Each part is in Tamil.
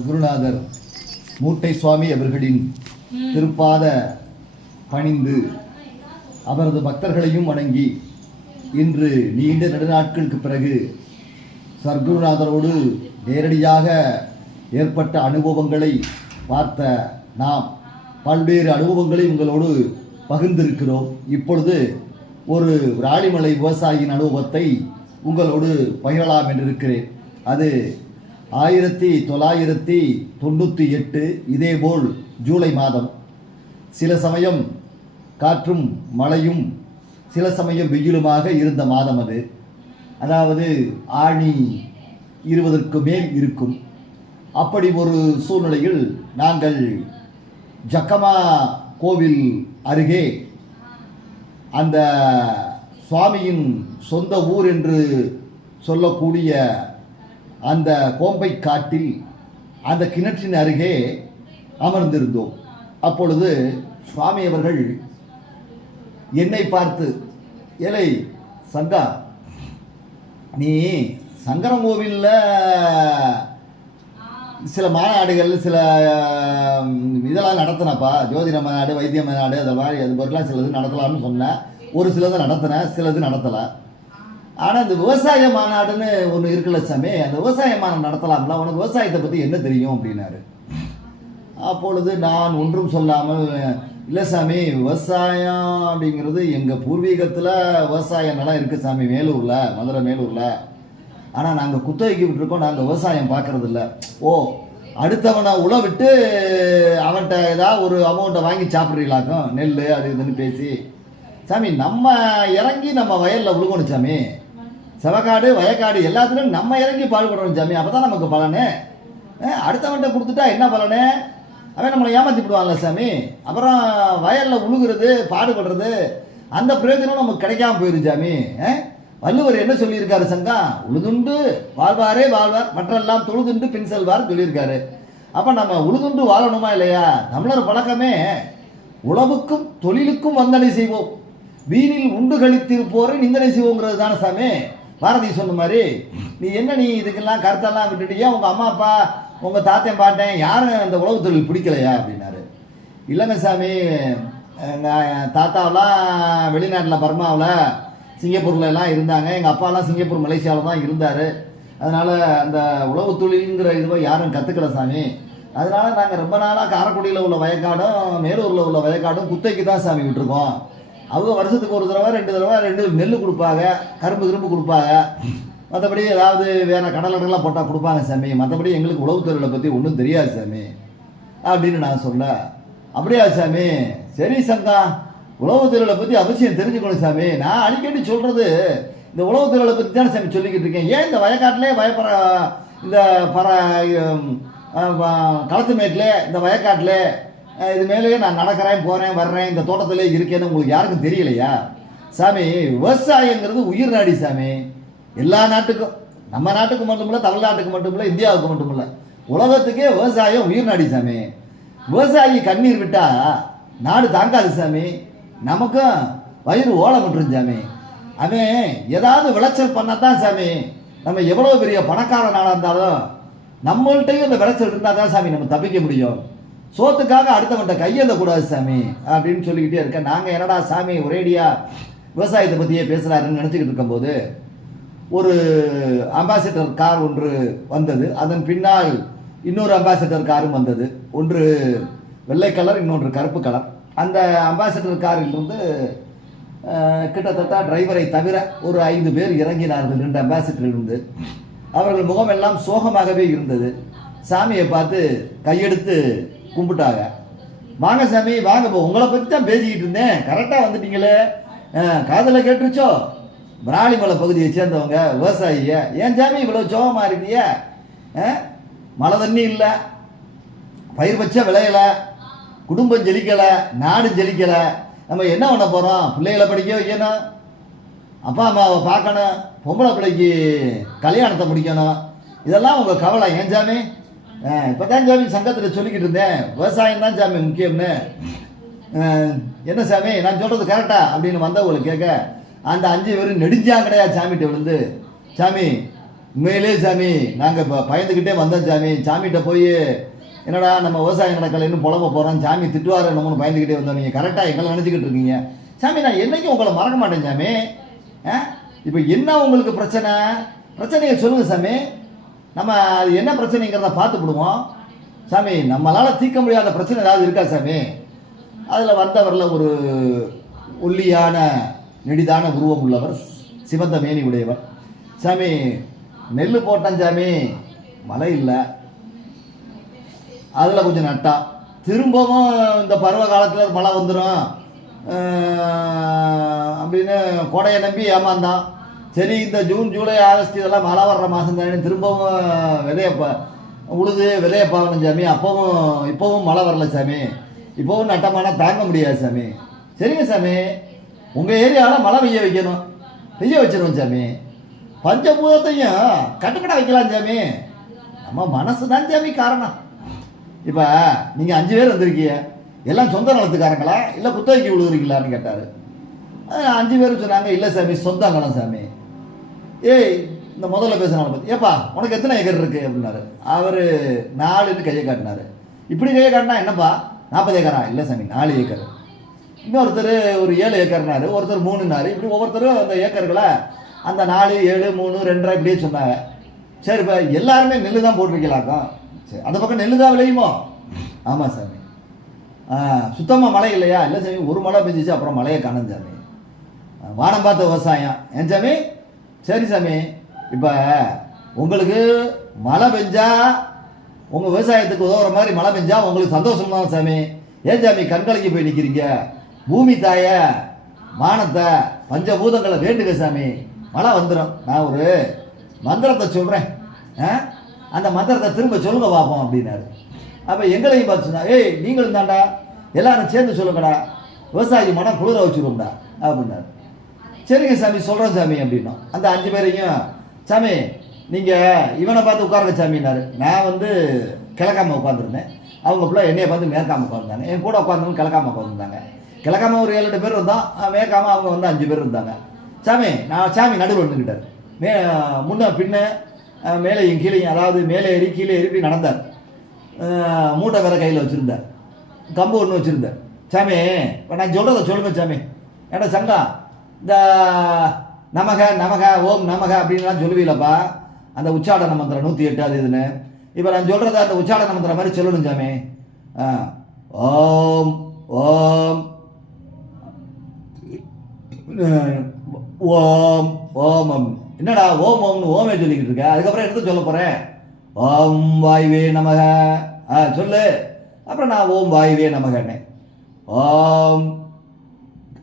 குருநாதர் மூட்டை சுவாமி அவர்களின் திருப்பாத பணிந்து அவரது பக்தர்களையும் வணங்கி இன்று நீண்ட நெடுநாட்களுக்கு பிறகு சர்க்குருநாதரோடு நேரடியாக ஏற்பட்ட அனுபவங்களை பார்த்த நாம் பல்வேறு அனுபவங்களை உங்களோடு பகிர்ந்திருக்கிறோம். இப்பொழுது ஒரு விராலிமலை விவசாயியின் அனுபவத்தை உங்களோடு பகிரலாம் என்றிருக்கிறேன். அது ஆயிரத்தி தொள்ளாயிரத்தி தொண்ணூற்றி எட்டு இதேபோல் ஜூலை மாதம். சில சமயம் காற்றும் மழையும் சில சமயம் வெயிலுமாக இருந்த மாதம் அது. அதாவது ஆணி இருபதற்கு மேல் இருக்கும். அப்படி ஒரு சூழ்நிலையில் நாங்கள் ஜக்கமா கோவில் அருகே அந்த சுவாமியின் சொந்த ஊர் என்று சொல்லக்கூடிய அந்த கோம்பை காட்டில் அந்த கிணற்றின் அருகே அமர்ந்திருந்தோம். அப்பொழுது சுவாமி அவர்கள் என்னை பார்த்து ஏலை சங்கா நீ சங்கரங்கோவிலில் சில மாநாடுகள் சில இதெல்லாம் நடத்தினப்பா? ஜோதிட மாநாடு வைத்திய மாநாடு அதை மாதிரி அது மாதிரிலாம் சிலது நடத்தலாம்னு சொன்னேன் ஒரு சிலது நடத்தினேன் சிலது நடத்தலை. ஆனால் இந்த விவசாய மாநாடுன்னு ஒன்று இருக்குல்ல சாமி? அந்த விவசாய மாநாடு நடத்தலாம்ல உனக்கு விவசாயத்தை பற்றி என்ன தெரியும் அப்படின்னாரு. அப்பொழுது நான் ஒன்றும் சொல்லாமல் இல்லை சாமி விவசாயம் அப்படிங்கிறது எங்கள் பூர்வீகத்தில் விவசாய நிலம் இருக்குது சாமி மேலூரில் மதுரை மேலூரில். ஆனால் நாங்கள் குத்தகைக்கு விட்டுருக்கோம் நாங்கள் விவசாயம் பார்க்கறது இல்லை ஓ அடுத்தவனை உழ விட்டு அவன்கிட்ட ஏதாவது ஒரு அமௌண்ட்டை வாங்கி சாப்பிட்றீங்களாக்கும்? நெல் அது இதுன்னு பேசி. சாமி நம்ம இறங்கி நம்ம வயலில் உழுகணும் சாமி. செவக்காடு வயக்காடு எல்லாத்துலையும் நம்ம இறங்கி பாடுபடுறோம் சாமி. அப்போ தான் நமக்கு பலனு. அடுத்தவன்கிட்ட கொடுத்துட்டா என்ன பலனு? அவன் நம்மளை ஏமாற்றி விடுவான்ல சாமி. அப்புறம் வயலில் உழுகுறது பாடுபடுறது அந்த பிரயோஜனம் நமக்கு கிடைக்காம போயிடும் சாமி. வள்ளுவர் என்ன சொல்லியிருக்காரு சங்கம் உழுதுண்டு வாழ்வாரே வாழ்வார் மற்றெல்லாம் தொழுதுண்டு பின் செல்வார் சொல்லியிருக்காரு. அப்போ நம்ம உழுதுண்டு வாழணுமா இல்லையா? தமிழர் பழக்கமே உழவுக்கும் தொழிலுக்கும் வந்தனை செய்வோம். வீணில் உண்டு கழித்திருப்போரை நிந்தனை செய்வோங்கிறது தானே சாமி. பாரதி சொன்ன மாதிரி நீ என்ன நீ இதுக்கெல்லாம் கருத்தெல்லாம் விட்டுட்டியா உங்கள் அம்மா அப்பா உங்கள் தாத்தன் பாட்டேன் யாரும் அந்த உழவு தொழில் பிடிக்கலையா? அப்படின்னாரு. இல்லைங்க சாமி எங்கள் தாத்தாவெலாம் வெளிநாட்டில் பர்மாவில் சிங்கப்பூரில் எல்லாம் இருந்தாங்க. எங்கள் அப்பாலாம் சிங்கப்பூர் மலேசியாவில் தான் இருந்தார். அதனால் அந்த உழவு தொழிலுங்கிற இதுவை யாரும் கற்றுக்கல சாமி. அதனால் நாங்கள் ரொம்ப நாளாக காரைக்குடியில் உள்ள வயக்காடும் மேலூரில் உள்ள வயக்காடும் குத்தைக்கு தான் சாமி விட்டுருக்கோம். அவங்க வருஷத்துக்கு ஒரு தடவை ரெண்டு தடவை ரெண்டு நெல் கொடுப்பாங்க கரும்பு கிரும்பு கொடுப்பாங்க. மற்றபடி ஏதாவது வேற கடலடெல்லாம் போட்டால் கொடுப்பாங்க சாமி. மற்றபடி எங்களுக்கு உழவு பற்றி ஒன்றும் தெரியாது சாமி. அப்படின்னு நான் சொல்ல அப்படியா சாமி? சரி சங்கா. உளவுத்துறையில பற்றி அவசியம் தெரிஞ்சுக்கணும் சாமி. நான் அடிக்கடி சொல்கிறது இந்த உளவுத்துறையில பற்றி தானே சாமி சொல்லிக்கிட்டு இருக்கேன். ஏன் இந்த வயக்காட்டிலே வயப்பற இந்த பற களத்து மேட்டில் இந்த வயக்காட்டில் இது மேலேயே நான் நடக்கிறேன் போகிறேன் வர்றேன் இந்த தோட்டத்திலே இருக்கேன்னு உங்களுக்கு யாருக்கும் தெரியலையா? சாமி விவசாயங்கிறது உயிர் நாடி சாமி. எல்லா நாட்டுக்கும் நம்ம நாட்டுக்கு மட்டுமில்ல தமிழ்நாட்டுக்கு மட்டுமில்ல இந்தியாவுக்கு மட்டும் இல்லை உலகத்துக்கே விவசாயம் உயிர் நாடி சாமி. விவசாயி கண்ணீர் விட்டால் நாடு தாங்காது சாமி. நமக்கும் வயிறு ஓலம் மட்டும் சாமி. அவன் ஏதாவது விளைச்சல் பண்ணாதான் சாமி. நம்ம எவ்வளோ பெரிய பணக்காரனாக நாளாக இருந்தாலும் நம்மள்கிட்டையும் இந்த விளைச்சல் இருந்தால் தான் சாமி நம்ம தப்பிக்க முடியும். சோத்துக்காக அடுத்தவன்ட்ட கையெழுத கூடாது சாமி அப்படின்னு சொல்லிக்கிட்டே இருக்கேன் நாங்கள் என்னடா சாமி ஒரேடியா விவசாயத்தை பற்றியே பேசுகிறாருன்னு நினச்சிக்கிட்டு இருக்கும்போது ஒரு அம்பாசிடர் கார் ஒன்று வந்தது. அதன் பின்னால் இன்னொரு அம்பாசிடர் காரும் வந்தது. ஒன்று வெள்ளை கலர் இன்னொன்று கருப்பு கலர் அந்த அம்பாசிடர் காரிலிருந்து கிட்டத்தட்ட டிரைவரை தவிர ஒரு ஐந்து பேர் இறங்கினார்கள். ரெண்டு அம்பாசிடரிலிருந்து அவர்கள் முகமெல்லாம் சோகமாகவே இருந்தது. சாமியை பார்த்து கையெடுத்து கும்பிட்டாங்க. வாங்க சாமி வாங்க இப்போ உங்களை பற்றி தான் பேசிக்கிட்டு இருந்தேன். கரெக்டாக வந்துட்டீங்களே. காதில் கேட்டுருச்சோ? விராலிமலை பகுதியை சேர்ந்தவங்க விவசாயிய. ஏன் சாமி இவ்வளோ சோகமாக இருக்கீங்க ஆ? மழை தண்ணி இல்லை. பயிர் வச்ச விளையலை. குடும்பம் ஜெலிக்கலை. நாடு ஜெலிக்கலை. நம்ம என்ன பண்ண போகிறோம் பிள்ளைகளை படிக்க வைக்கணும். அப்பா அம்மாவை பார்க்கணும். பொம்பளை பிள்ளைக்கு கல்யாணத்தை முடிக்கணும். இதெல்லாம் உங்கள் கவலை. ஏன் சாமி? இப்போ தான் சாமி சங்கத்தில் சொல்லிக்கிட்டு இருந்தேன். விவசாயம் தான் சாமி முக்கியம்னு. என்ன சாமி நான் சொல்கிறது கரெக்டா அப்படின்னு வந்தவங்களுக்கு கேட்க அந்த அஞ்சு பேரும் நெடுஞ்சாங்கடையா சாமிகிட்ட விழுந்து சாமி உண்மையிலே சாமி நாங்கள் இப்போ பயந்துக்கிட்டே வந்தோம் சாமி. சாமிகிட்ட போய் என்னடா நம்ம விவசாயம் நடக்கலை இன்னும் புலம்ப போகிறோம் சாமி திட்டுவார் என்னமோன்னு பயந்துக்கிட்டே வந்தோம். நீங்கள் கரெக்டாக எங்களை நினச்சிக்கிட்டு இருக்கீங்க. சாமி நான் என்னைக்கும் உங்களை மறக்க மாட்டேன் சாமி. ஆ இப்போ என்ன உங்களுக்கு பிரச்சனை? பிரச்சனையை சொல்லுங்கள் சாமி. நம்ம அது என்ன பிரச்சனைங்கிறத பார்த்துக்கிடுவோம் சாமி நம்மளால் தீர்க்க முடியாத பிரச்சனை ஏதாவது இருக்கா சாமி? அதில் வந்தவரில் ஒரு ஒல்லியான நெடிதான உருவம் உள்ளவர் சிவந்த மேனி உடையவர். சாமி நெல் போட்டேன் சாமி. மழை இல்லை. அதில் கொஞ்சம் நட்டா. திரும்பவும் இந்த பருவ காலத்தில் மழை வந்துடும் அப்படின்னு கோடையை நம்பி ஏமாந்தான். சரி இந்த ஜூன் ஜூலை ஆகஸ்ட் இதெல்லாம் மழை வர்ற மாதம் தானே. திரும்பவும் விதையப்ப உழுது விதைய பார்க்கணும் சாமி. அப்பவும் இப்போவும் மழை வரல சாமி. இப்போவும் நட்டமான தாங்க முடியாது சாமி. சரிங்க சாமி. உங்கள் ஏரியாவில் மழை பெய்ய வைக்கணும். பெய்ய வச்சிருவோம் சாமி. பஞ்சபூதத்தையும் கட்டுப்பட வைக்கலாம் சாமி. நம்ம மனசு தான் சாமி காரணம். இப்போ நீங்கள் அஞ்சு பேர் வந்திருக்கீங்க. எல்லாம் சொந்த நலத்துக்காரங்களா? இல்லை குத்தகைக்கு விழுகுறீங்களான்னு கேட்டார். அஞ்சு பேர் சொன்னாங்க இல்லை சாமி சொந்த நலம் சாமி? ஏய் இந்த முதல்ல பேசுனால பற்றி ஏப்பா உனக்கு எத்தனை ஏக்கர் இருக்குது அப்படின்னாரு. அவர் நாலுன்னு கையை காட்டினாரு. இப்படி கையை காட்டினா என்னப்பா? நாற்பது ஏக்கரா? இல்லை சாமி நாலு ஏக்கர். இன்னொருத்தர் ஒரு ஏழு ஏக்கர்னாரு ஒருத்தர் மூணுனாரு. இப்படி ஒவ்வொருத்தரும் அந்த ஏக்கர்களை அந்த நாலு ஏழு மூணு ரெண்டரை இப்படியே சொன்னாங்க. சரி இப்போ எல்லாருமே நெல் தான் போட்டிருக்கலாக்கா. சரி அந்த பக்கம் நெல் தான் விளையுமோ? ஆமாம் சாமி. சுத்தமாக மழை இல்லையா? இல்லை சாமி ஒரு மழை பெஞ்சிச்சு அப்புறம் மழையை காணும் சாமி. வானம் பார்த்த விவசாயம். ஏன் சாமி? சரி சாமி இப்போ உங்களுக்கு மழை பெஞ்சா உங்கள் விவசாயத்துக்கு உதவுற மாதிரி மழை பெஞ்சா உங்களுக்கு சந்தோஷம் தான் சாமி. ஏன் சாமி கண்கலங்கி போய் நிற்கிறீங்க பூமி தாய வானத்தை பஞ்சபூதங்களை வேண்டுங்க சாமி. மழை வந்துடும் நான் ஒரு மந்திரத்தை சொல்கிறேன் அந்த மந்திரத்தை திரும்ப சொல்லுங்க பார்ப்போம் அப்படின்னாரு. அப்போ எங்களையும் பார்த்து சொன்னா ஏய் நீங்களும் தாண்டா எல்லாரும் சேர்ந்து சொல்லுங்கடா விவசாயி மனம் குளிர வச்சுருவோம்டா அப்படின்னாரு. சரிங்க சாமி சொல்கிறோம் சாமி அப்படின்னா. அந்த அஞ்சு பேரையும் சாமி நீங்கள் இவனை பார்த்து உட்காருங்க சாமின்னாரு நான் வந்து கிழக்காம உட்காந்துருந்தேன் அவங்க பிள்ளை என்னைய பார்த்து மேற்காம உட்காந்துருந்தாங்க என் கூட உட்காந்தவங்க கிழக்காம உட்காந்துருந்தாங்க கிழக்காம ஒரு ஏழு எட்டு பேர் இருந்தோம் மேற்காம அவங்க வந்து அஞ்சு பேர் இருந்தாங்க. சாமி நான் சாமி நடுவில் நின்றுக்கிட்டார் மே முன்ன பின்ன மேலேயும் கீழேயும் அதாவது மேலே ஏறி கீழே ஏறி இப்படி நடந்தார். மூட்டை வேற கையில் வச்சுருந்தார். கம்பு ஒன்று வச்சுருந்தார். சாமி இப்போ நான் சொல்கிறத சொல்லுங்கள் சாமி. ஏடா சங்கா இந்த நமக நமக ஓம் நமக அப்படின்லாம் சொல்லுவீங்களப்பா அந்த உச்சாடன மந்திரம் நூற்றி எட்டு அது இதுன்னு. இப்போ நான் சொல்கிறத அந்த உச்சாடன மந்திரம் மாதிரி சொல்லணும் சாமி. ஆ ஓம் ஓம் ஓம் ஓமம். என்னடா ஓம் ஓம்னு ஓமே சொல்லிக்கிட்டு இருக்க? அதுக்கப்புறம் எடுத்து சொல்ல போகிறேன் ஓம் வாயுவே நமக. ஆ சொல்லு. அப்புறம் நான் ஓம் வாயுவே நமகன்னு ஓம்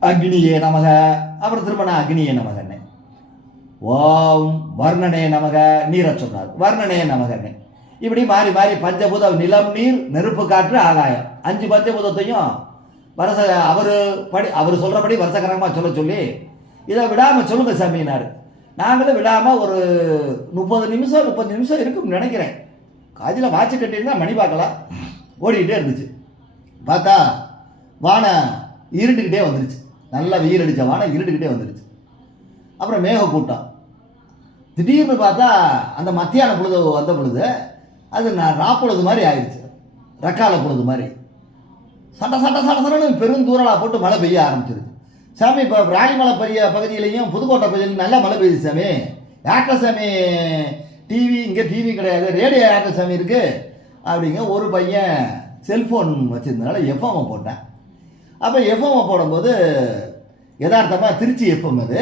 அக்னியே நமக. அப்புறம் திரும்ப நான் அக்னியே நமகன்னு ஓம் வர்ணனே நமக நீரை சொன்னார். வர்ணனே நமகண்ணே இப்படி மாறி மாறி பஞ்சபூத நிலம் நீர் நெருப்பு காற்று ஆகாயம். அஞ்சு பஞ்சபூதத்தையும் வருஷ அவர் படி அவர் சொல்கிறபடி வருஷக்கரமாக சொல்ல சொல்லி இதை விடாமல் சொல்லுங்கள் சாமினார் நாங்களும் விடாமல் ஒரு முப்பது நிமிஷம் முப்பது நிமிஷம் இருக்கும்னு நினைக்கிறேன். காதில் வாட்சி கட்டியிருந்தா மணி பார்க்கலாம். ஓடிக்கிட்டே இருந்துச்சு. பார்த்தா வானம் இருண்டுக்கிட்டே வந்துருச்சு. நல்லா வெயில் அடித்த வானம் இருட்டுக்கிட்டே வந்துடுச்சு. அப்புறம் மேக கூட்டம். திடீர்னு பார்த்தா அந்த மத்தியான பொழுது வந்த பொழுது அது நான் ராப்பொழுது மாதிரி ஆயிடுச்சு. ரக்கால பொழுது மாதிரி. சட்ட சட்ட சட்ட சட்டன்னு பெருந்தூரலாக போட்டு மழை பெய்ய ஆரம்பிச்சிருது. சாமி இப்போ ராணிமலை பெரிய பகுதியிலையும் புதுக்கோட்டை பகுதியிலையும் நல்லா மழை பெய்யுது சாமி. யார்கிட்ட சாமி? டிவி இங்கே டிவி கிடையாது. ரேடியோ யார்கிட்ட சாமி இருக்குது அப்படிங்க ஒரு பையன் செல்ஃபோன் வச்சுருந்தனால எஃப்எம் போட்டேன். அப்போ எஃப்எம் போடும்போது யதார்த்தமாக திருச்சி எஃப்எம் அது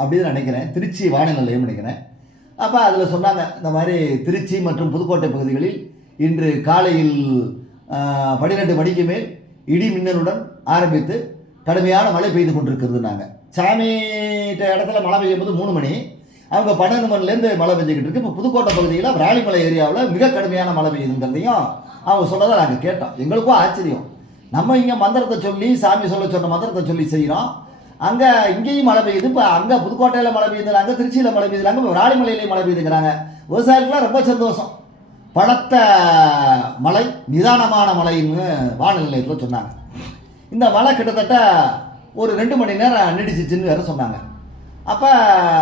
அப்படின்னு நினைக்கிறேன். திருச்சி வானிலை நிலையம் நினைக்கிறேன். அப்போ அதில் சொன்னாங்க இந்த மாதிரி திருச்சி மற்றும் புதுக்கோட்டை பகுதிகளில் இன்று காலையில் பன்னிரெண்டு மணிக்கு மேல் இடி மின்னலுடன் ஆரம்பித்து கடுமையான மழை பெய்து கொண்டிருக்கிறதுனாங்க. சாமிகிட்ட இடத்துல மழை பெய்யும் போது மூணு மணி. அவங்க பன்னெண்டு மணிலேருந்து மழை பெஞ்சிக்கிட்டு இருக்கு. இப்போ புதுக்கோட்டை பகுதியில் ராலிமலை ஏரியாவில் மிக கடுமையான மழை பெய்யுதுங்கிறதையும் அவங்க சொன்னதை நாங்கள் கேட்டோம். எங்களுக்கும் ஆச்சரியம். நம்ம இங்கே மந்திரத்தை சொல்லி சாமி சொல்ல சொன்ன மந்திரத்தை சொல்லி செய்கிறோம் அங்கே இங்கேயும் மழை பெய்யுது. இப்போ அங்கே புதுக்கோட்டையில் மழை பெய்யுதுங்கிறாங்க திருச்சியில் மழை பெய்யுது இப்போ விராலிமலையிலையும் மழை பெய்யுதுங்கிறாங்க. விவசாயிகள்லாம் ரொம்ப சந்தோஷம். பலத்த மலை நிதானமான மழைன்னு வானிலை நிலையத்தில் சொன்னாங்க. இந்த மழை கிட்டத்தட்ட ஒரு ரெண்டு மணி நேரம் நீடிச்சிச்சுன்னு வேறு சொன்னாங்க. அப்போ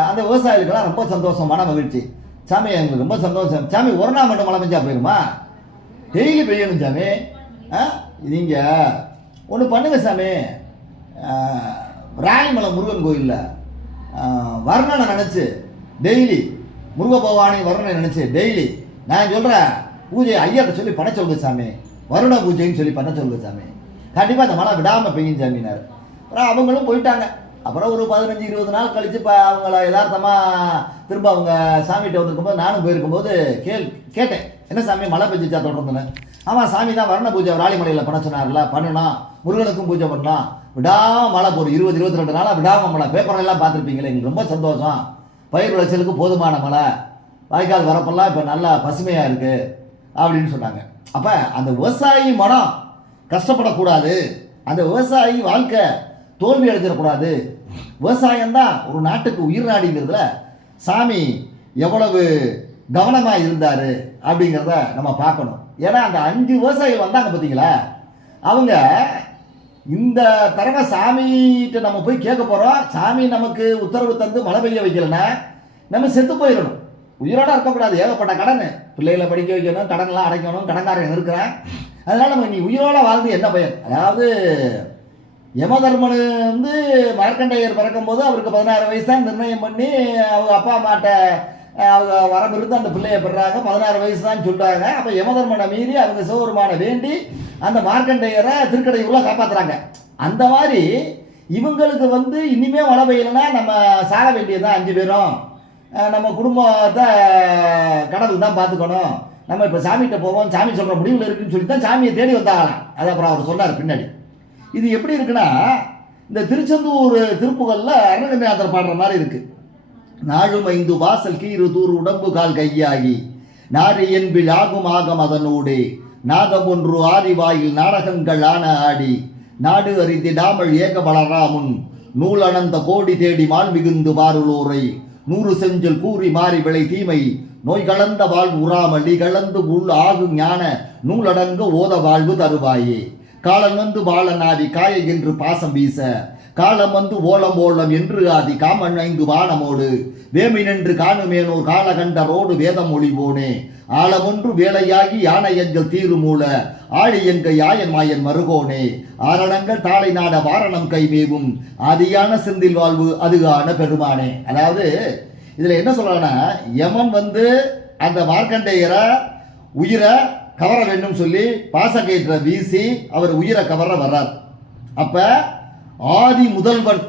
அந்த விவசாயிகளுக்கெல்லாம் ரொம்ப சந்தோஷம் மன மகிழ்ச்சி. சாமி எங்களுக்கு ரொம்ப சந்தோஷம். சாமி ஒரு நாள் மட்டும் மழை பெஞ்சா போயிருமா? டெய்லி பெய்யணும் சாமி. ஆ? நீங்கள் ஒன்று பண்ணுங்கள் சாமி. ராணிமலை முருகன் கோயிலில் வர்ணனை நினச்சி டெய்லி முருக பவானி வர்ணனை நினச்சி டெய்லி நான் சொல்கிறேன் பூஜை ஐயாட்ட சொல்லி பண்ண சொல்லுங்க சாமி. வருண பூஜைன்னு சொல்லி பண்ண சொல்லுங்க சாமி. கண்டிப்பாக அந்த மழை விடாமல் பெய்யும் சாமினார். அப்புறம் அவங்களும் போயிட்டாங்க. அப்புறம் ஒரு பதினஞ்சு இருபது நாள் கழித்து இப்போ அவங்கள யதார்த்தமாக திரும்ப அவங்க சாமிகிட்ட வந்திருக்கும்போது நானும் போயிருக்கும்போது கேள் கேட்டேன். என்ன சாமி மழை பெஞ்சிச்சா தொடர்ந்துன்னு? ஆமாம் சாமி தான் வரண பூஜை ராளிமலையில் பண்ண சொன்னார்ல பண்ணணும் முருகனுக்கும் பூஜை பண்ணலாம். விடாம மழை போடும். இருபது இருபத்தி ரெண்டு நாளாக விடாம மழை. பேப்பரெல்லாம் பார்த்துருப்பீங்களே எங்களுக்கு ரொம்ப சந்தோஷம். பயிர் விளைச்சலுக்கு போதுமான மழை. வாய்க்கால் வரப்பெல்லாம் இப்போ நல்லா பசுமையாக இருக்குது அப்படின்னு சொன்னாங்க. அப்போ அந்த விவசாயி மனம் கஷ்டப்படக்கூடாது. அந்த விவசாயி வாழ்க்கை தோல்வி அடைஞ்சிடக்கூடாது. விவசாயம்தான் ஒரு நாட்டுக்கு உயிர் நாடிங்கிறதுல சாமி எவ்வளவு கவனமாக இருந்தார் அப்படிங்கிறத நம்ம பார்க்கணும். ஏன்னா அந்த அஞ்சு விவசாயிகள் வந்தாங்க பார்த்தீங்களா அவங்க இந்த தடவை சாமிகிட்ட நம்ம போய் கேட்க போகிறோம் சாமி நமக்கு உத்தரவு தந்து மழை பெய்ய வைக்கலன்னா நம்ம செத்து போயிடணும். உயிரோட இருக்கக்கூடாது ஏகப்பட்ட கடன். பிள்ளைகளை படிக்க வைக்கணும் கடன்லாம் அடைக்கணும் கடன்காரன் இருக்கிறேன். அதனால நம்ம நீ உயிரோட வாழ்ந்து என்ன பயன்? அதாவது யமதர்மனு வந்து மார்க்கண்டேயர் பிறக்கும்போது அவருக்கு பதினாறு வயசு தான் நிர்ணயம் பண்ணி அவங்க அப்பா அம்மாட்ட அவங்க வரம் இருந்து அந்த பிள்ளையை பெறாங்க. பதினாறு வயசு தான் சொல்றாங்க. அப்போ யமதர்மனை மீறி அவங்க சிவபெருமானை வேண்டி அந்த மார்க்கண்டேயரை திருக்கடையூரில் காப்பாற்றுறாங்க அந்த மாதிரி இவங்களுக்கு வந்து இனிமே மழை பெய்யலைன்னா நம்ம சாக வேண்டியதுதான் அஞ்சு பேரும். நம்ம குடும்பத்தை கடவுள் தான் பார்த்துக்கணும் நம்ம இப்போ சாமிகிட்ட போவோம். சாமி சொல்கிற முடிவில் இருக்குன்னு சொல்லி தான் சாமியை தேடி வந்தாங்களாம் அதை அப்புறம் அவர் சொன்னார் பின்னாடி. இது எப்படி இருக்குன்னா இந்த திருச்செந்தூர் திருப்புகளில் அருணகிரிநாதர் பாடுற மாதிரி இருக்குது நாழும் ஐந்து வாசல் கீறு தூர் உடம்பு கால் கையாகி நாரி என்பில் ஆகும் ஆகம் அதனூடே. நாதம் ஒன்று ஆரிவாயில் நாடகங்கள் ஆன ஆடி நாடு அறிந்திடாமல் ஏக வளராமுன் நூல் அனந்த கோடி தேடி மால் மிகுந்து வாருளோரை. நூறு செஞ்சல் கூறி மாறி விளை தீமை நோய் கலந்த வாழ்வு உறாமல் நீ கலந்து உள் ஆகும் ஞான நூலடங்கு ஓத வாழ்வு தருவாயே. காலம் வந்து வாழனாதி காய என்று பாசம் வீச காலம் வந்து ஓலம் ஓலம் என்று ஆதி காமன் ஐந்து வானமோடு வேமி நின்று காணுமேனோர் காலகண்டரோடு வேதம் ஒளிவோனே ஆழமொன்று வேலையாகி யானை எங்கள் தீருமூல ஆழி எங்க யாயன் மாயன் மருகோனே. ஆரணங்கள் தாளை நாட வாரணம் கைமேவும் ஆதியான செந்தில் வாழ்வு அதுகான பெருமானே. அதாவது இதில் என்ன சொல்கிறான்னா யமன் வந்து அந்த மார்க்கண்டேயரை உயிரை கவர வேண்டும் சொல்லி பாசக்கயிற்றை வீசி அவர் உயிரை கவர வர்றார். அப்போ ஆதி முதல்வன்.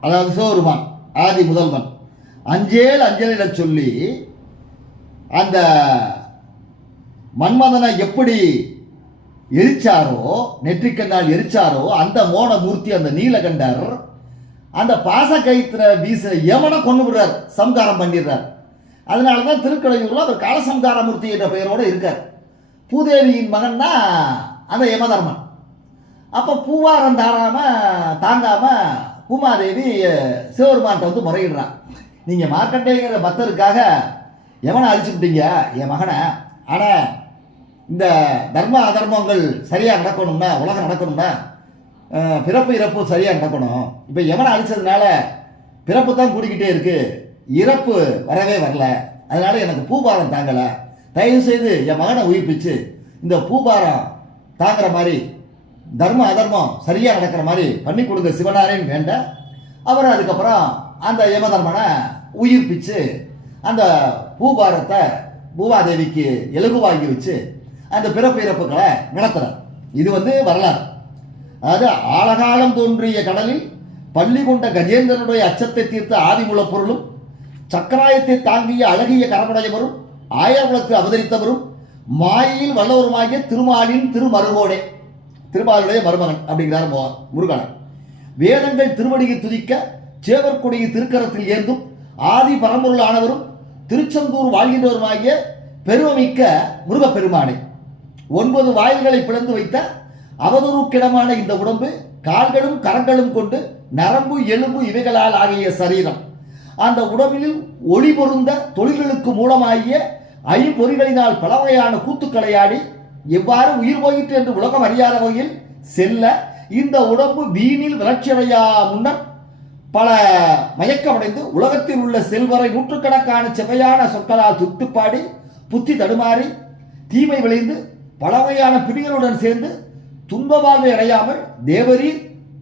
அதாவது சிவபெருமான் ஆதி முதல்வன். அஞ்சேல் அஞ்சலிட சொல்லி அந்த மன்மதனை எப்படி எரிச்சாரோ நெற்றிக்கண்ணால் எரிச்சாரோ அந்த மோன மூர்த்தி அந்த நீலகண்டர் அந்த பாச கயிற்றுல வீச யமனை கொண்டு விடுறார் சம்காரம் பண்ணிடுறார். அதனால தான் திருக்கடையூரில் அவர் காலசம்காரமூர்த்தி என்ற பெயரோடு இருக்கார். பூதேவியின் மகன் தான் அந்த யமதர்மன். அப்போ பூவாரம் தாராம தாங்காம பூமாதேவி சிவபெருமான்கிட்ட வந்து முறையிடுறான் நீங்கள் மார்க்கண்டேங்கிற பக்தருக்காக எவனை அழிச்சுக்கிட்டீங்க என் மகனை. ஆனால் இந்த தர்ம அதர்மங்கள் சரியாக நடக்கணும்னா உலகம் நடக்கணும்னா பிறப்பு இறப்பு சரியாக நடக்கணும். இப்போ எவனை அழிச்சதுனால பிறப்பு தான் கூடிக்கிட்டே இருக்குது இறப்பு வரவே வரல. அதனால் எனக்கு பூபாரம் தாங்கலை. தயவு செய்து என் மகனை உயிர்ப்பிச்சு இந்த பூபாரம் தாங்குற மாதிரி தர்ம அதர்மம் சரியாக நடக்கிற மாதிரி பண்ணி கொடுங்க சிவனாரேன்னு வேண்ட. அவர் அதுக்கப்புறம் அந்த யமதர்மனை உயிர்ப்பிச்சு அந்த பூபாரத்தை பூவாதேவிக்கு எலுகுவாங்கி வச்சு அந்த பிறப்பு இறப்புகளை நடத்துகிறார் இது வந்து வரலாறு. அதாவது ஆழகாலம் தோன்றிய கடலில் பள்ளி கொண்ட கஜேந்திரனுடைய அச்சத்தை தீர்த்த ஆதிமூல பொருளும் சக்கராயத்தை தாங்கிய அழகிய கரமடையவரும் ஆயர்குலத்து அவதரித்தவரும் மாயையில் வல்லவருமாகிய திருமாலின் திருமருகோடே. திருமாலுடைய மருமகன் அப்படிங்கிறார் மோ- வேதங்கள் திருவடியை துதிக்க சேவற்கொடியை திருக்கரத்தில் ஏந்தும் ஆதி பரம்பொருள் ஆனவரும் திருச்செந்தூர் வாழ்கின்றவருமாகிய பெருமமிக்க முருகப்பெருமானே. ஒன்பது வாயில்களை பிளந்து வைத்த அவதூறுக்கிடமான இந்த உடம்பு கால்களும் கரங்களும் கொண்டு நரம்பு எலும்பு இவைகளால் ஆகிய சரீரம். அந்த உடம்பில் ஒளி பொருந்த தொழில்களுக்கு மூலமாகிய ஐம்பொறிகளினால் பல வகையான கூத்துக்களையாடி எவ்வாறு உயிர் போயிற்று என்று உலகம் அறியாத வகையில் செல்ல இந்த உடம்பு வீணில் வளர்ச்சியடையா முன்னர் பல மயக்கமடைந்து உலகத்தில் உள்ள செல்வரை நூற்றுக்கணக்கான செவையான சொற்களால் துத்துப்பாடி புத்தி தடுமாறி தீமை விளைந்து பல வகையான பிடிகளுடன் சேர்ந்து துன்ப அடையாமல் தேவரீர்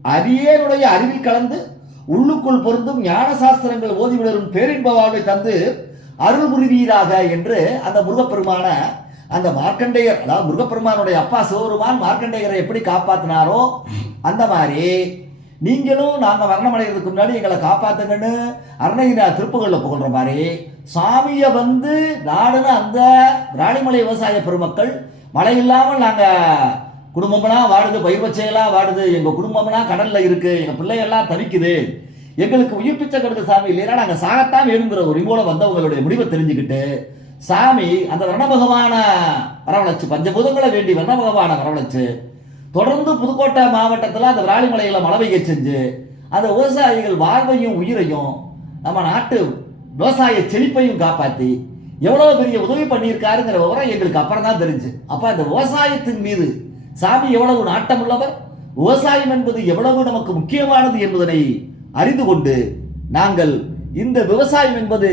அரியனுடைய அறிவில் கலந்து உள்ளுக்குள் பொருந்தும் ஞான சாஸ்திரங்கள் ஓதி விளரும் பேரின்ப வாழ்வை தந்து அருள் புரிவீராக என்று அந்த முருகப்பெருமான அந்த மார்க்கண்டேயர் அதாவது முருகப்பெருமானுடைய அப்பா சிவபெருமான் மார்க்கண்டேயரை எப்படி காப்பாத்தினாரோ அந்த மாதிரி நீங்களும் நாங்கள் மரணமடைகிறதுக்கு முன்னாடி எங்களை காப்பாத்துங்கன்னு அருணகிரிநாத் திருப்புகளில் புகழ்ற மாதிரி சாமியை வந்து நாடுன அந்த ராணிமலை விவசாய பெருமக்கள் மழை இல்லாமல் நாங்கள் குடும்பம்லாம் வாடுது பயிர் வாடுது எங்கள் குடும்பம்லாம் கடலில் இருக்குது எங்கள் பிள்ளையெல்லாம் தவிக்குது. எங்களுக்கு உயிர் பிச்சை கொடுத்த சாமி இல்லைன்னா நாங்கள் சாகத்தான் வேணுங்கிற ஒரு மூல வந்தவங்களுடைய முடிவை தெரிஞ்சுக்கிட்டு சாமி அந்த வர்ண பகவான வரவழைச்சு பஞ்சபூதங்களை வேண்டி வர்ண பகவான வரவழைச்சு தொடர்ந்து புதுக்கோட்டை மாவட்டத்தில் அந்த விராலிமலையில் மழை பெய்ய செஞ்சு அந்த விவசாயிகள் வாழ்வையும் உயிரையும் நம்ம நாட்டு விவசாய செழிப்பையும் காப்பாற்றி எவ்வளோ பெரிய உதவி பண்ணியிருக்காருங்கிற விவரம் எங்களுக்கு அப்புறம் தான் தெரிஞ்சு. அப்போ அந்த விவசாயத்தின் மீது சாமி எவ்வளவு நாட்டம் உள்ளவர் விவசாயம் என்பது எவ்வளவு நமக்கு முக்கியமானது என்பதனை அறிந்து கொண்டு நாங்கள் இந்த விவசாயம் என்பது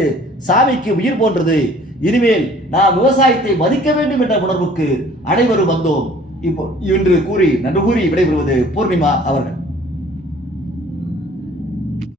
சாமிக்கு உயிர் போன்றது இனிமேல் நாம் விவசாயத்தை மதிக்க வேண்டும் என்ற உணர்வுக்கு அனைவரும் வந்தோம். இப்போ இன்று கூறி நன்று கூறி விடைபெறுவது பூர்ணிமா அவர்கள்.